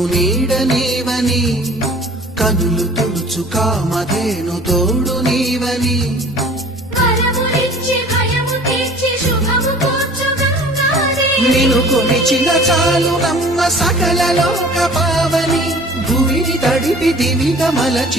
నాకు నీడ నీవని, కనులు తుడుచు కామధేను తోడు నీవని, నిన్ను కొలిచిన చాలు నమ్మ సకల లోక పావని, భూమిని తడిపి దివిగా మలచి